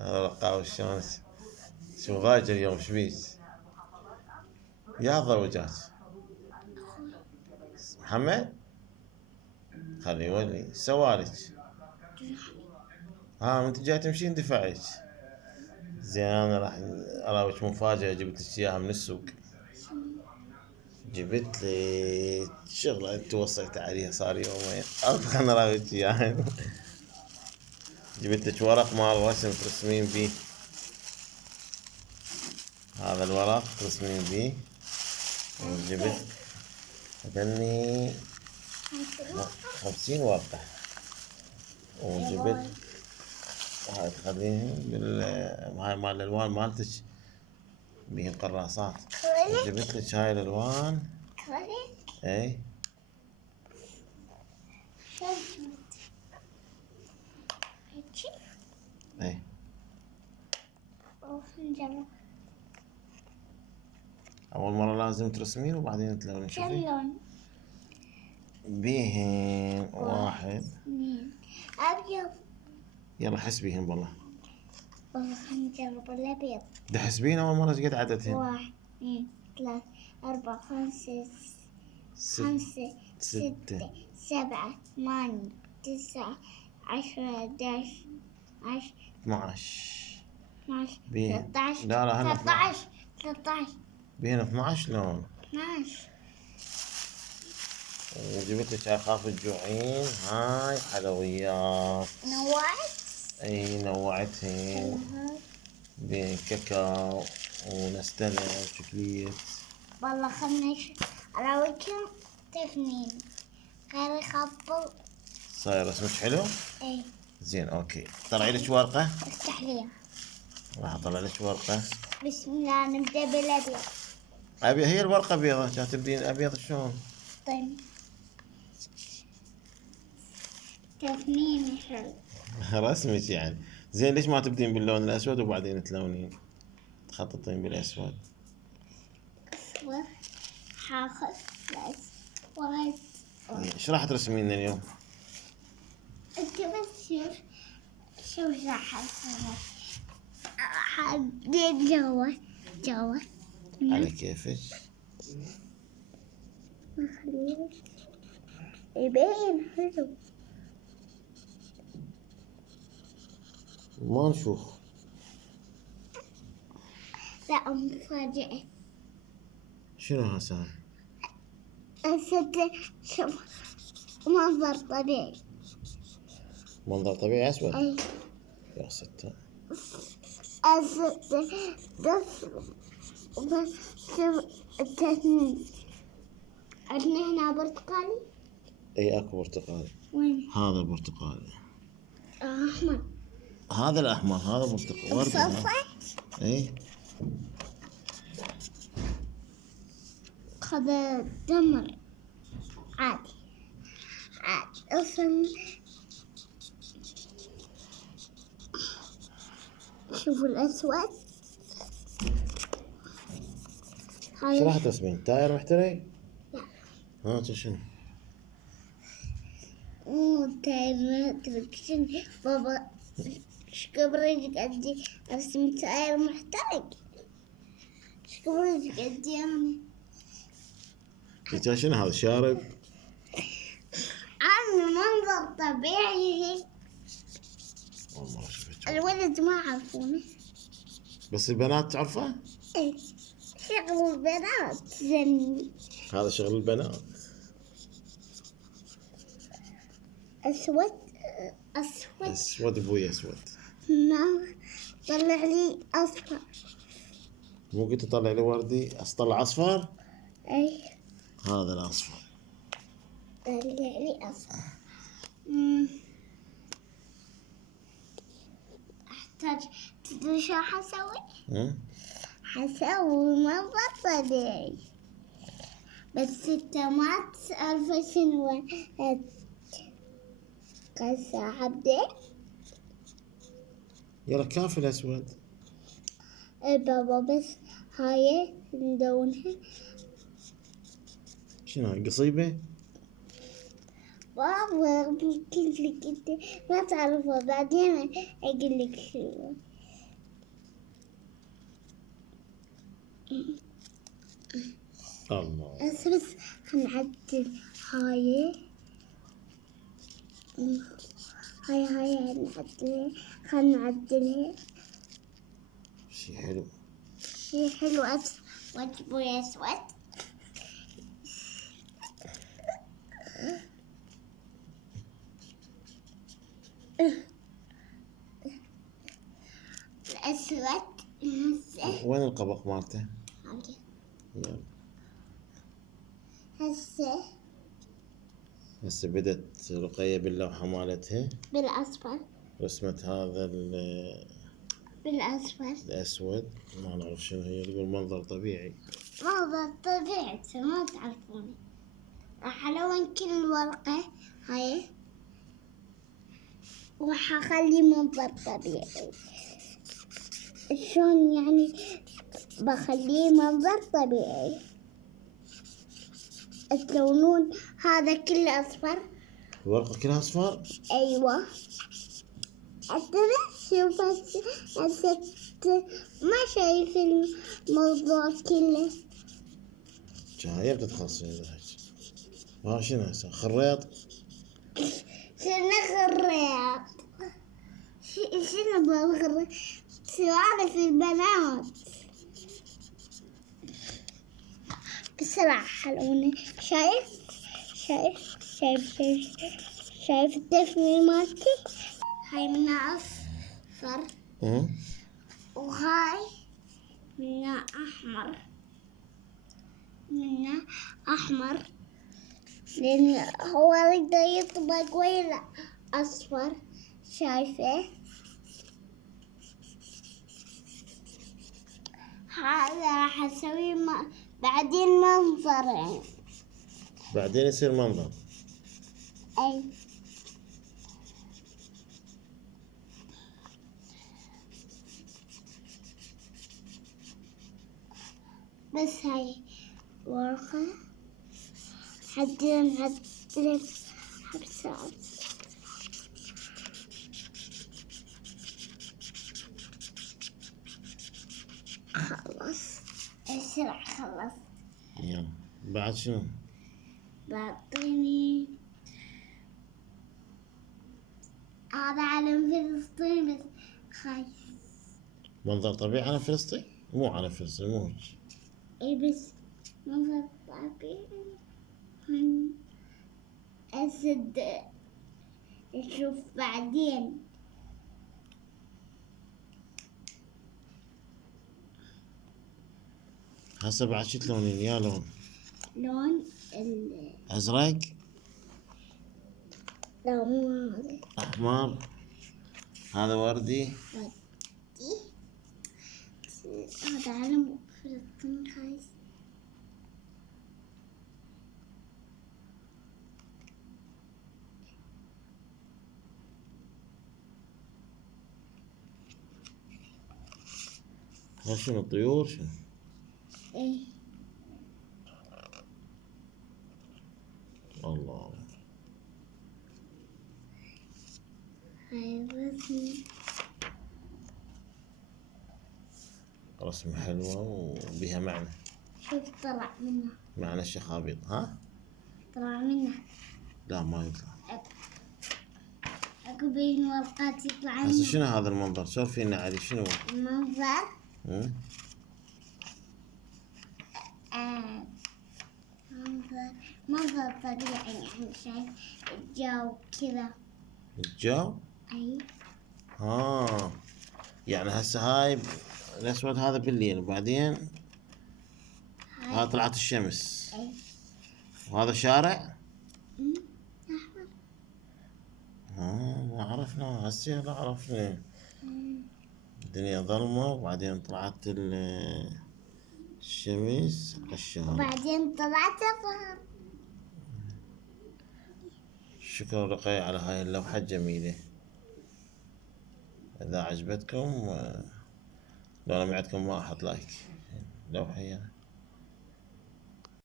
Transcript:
رقاوة شلون شو ضايج اليوم شبيك؟ يا ضوجات محمد خليه يولي سوالك. انت جاي تمشين دفعك. زين انا راح اراويك مفاجأة جبت لك اياها من السوق. جبت لي شغلة انت وصيت عليها صار يومين. خلنا اراويك اياها. جبت لك ورق مال رسم ترسمين بيه. هذا الورق ترسمين بيه. وجبت هذني 50 ورقة. وجبت هاي تخليهم هاي مال الالوان مالتك بيهم قراصات. جبت لك هاي الالوان. اي اي اول مرة لازم ترسمين وبعدين تلونين. شوفي بيهن 1 2 ابيض. يلا حسبيهم والله. والله خلينا نجرب الابيض. تحسبين اول مرة ايش قد عددهن؟ 1 2 3 4 5 5 6 7 8 9 10 11 12 12 12 13 لا هنا 13 بيهن 12 لون. 12. وجبت لك اخاف الجوعين هاي حلويات. نوعت؟ اي نوعتهن بين كاكاو ونستنة وشوكليت. والله خلنا اراويكم تفنين غير يخبل. صاير رسمك حلو؟ ايه زين اوكي. طلعي لك ورقة. افتح لي. راح اطلع لك ورقة. بسم الله نبدأ بالابيض. هي الورقة بيضة كانت تبدين ابيض شلون؟ طيب تفنين حلو. رسمك يعني. زين ليش ما تبدين باللون الاسود وبعدين تلونين تخططين بالاسود؟ اسود حاخذ الاسود. ايش راح ترسمين لنا اليوم؟ انت بس شوف راح اسوي. حدد جوا على كيفك. يبين حلو. ما نشوف. لا مفاجأة. شنو هسه؟ شوف منظر طبيعي. منظر طبيعي اسود. اي يا ستة. بس شوف التثنين. عندنا هنا برتقالي. اي اكو برتقالي. وين؟ هذا البرتقالي. احمر. هذا الاحمر هذا برتقالي وردي. اي خذ دمر عادي اصلا. شوفوا الاسود. شو راح ترسمين؟ تاير محترق؟ لا ها شنو؟ مو تاير محترق. بابا شكبريش قدي ارسم تاير محترق. شكبريش قدي انا. شنو هذا شارب؟ عامل منظر طبيعي. والله ما شفت. الولد ما عرفونه. بس البنات تعرفه؟ ايه شغل البنات زني. هذا شغل البنات. اسود اسود ابوي اسود. ما طلع لي اصفر. مو قلت اطلع لي وردي اطلع اصفر؟ اي هذا الاصفر. طلع لي اصفر. احتاج تدري شو حسوي؟ حسوي منظر طبيعي. بس انت ما تعرف شنو قصة حبدي. يلا كافي الاسود. بابا بس هاي ندونها. شنو هاي قصيبة؟ بابا قلت لك انت ما تعرفها بعدين اقول لك شنو. الله. بس هنعدل هاي هنعدلها. هنعدلها شي حلو. شي حلو. واجيبه اسود. الأسود هسه. وين القبق مالته؟ اوكي. يلا. هسه بدت رقية باللوحة مالتها، بالأصفر. رسمت هذا بالأصفر. الأسود، ما نعرف شنو هي، تقول منظر طبيعي. منظر طبيعي ما تعرفون. راح ألون كل ورقة هاي وحخلي منظر طبيعي. شلون يعني بخليه منظر طبيعي؟ تلونون هذا كله أصفر. الورقة كلها أصفر؟ أيوة. شوف هسه ما شايف الموضوع كله. جاية بتتخصص ها شنو هسه خريط؟ شنو خريط؟ شنو بالخريط؟ سوالف البنات. بسرعة حلوني. شايف التفني مالتي؟ هاي منها أصفر وهاي منها أحمر. لأن هو يقدر يطبق ويا أصفر. شايفه؟ هذا راح أسوي بعدين منظرين. بعدين يصير منظر. أي. بس هاي ورقة نعدلها بساعة. خلص. اسرع خلص. يلا بعد شنو؟ بعطيني هذا علم فلسطين بس خايف. منظر طبيعي على فلسطين؟ مو على فلسطين، مو هيك. اي بس منظر طبيعي. أسد نشوف بعدين. هسه بعد شو تلونين؟ يا لون أزرق؟ لا مو هذا. أحمر؟ هذا وردي؟ هذا علم فلسطين خايف. ها شنو الطيور شنو؟ ايه. الله. هاي رسمة حلوة وبها معنى. شوف طلع منه. معنى الشخابيط ها؟ طلع منه. لا ما يطلع. اكو بين ورقات يطلع منه. هسه شنو هذا المنظر؟ سولفينا عليه شنو؟ المنظر منظر طبيعي يعني شايف الجو كذا. الجو؟ اي. يعني هسه هاي الأسود هذا بالليل وبعدين هاي طلعت الشمس. اي. وهذا شارع؟ أحمر. ما عرفنا هسه لا عرفنا. الدنيا ظلمة وبعدين طلعت الشمس على الشارع. وبعدين طلعت الظهر. شكرا رقية على هاي اللوحة الجميلة. إذا عجبتكم لو لم يعجبكم ما أحط لايك. لوحة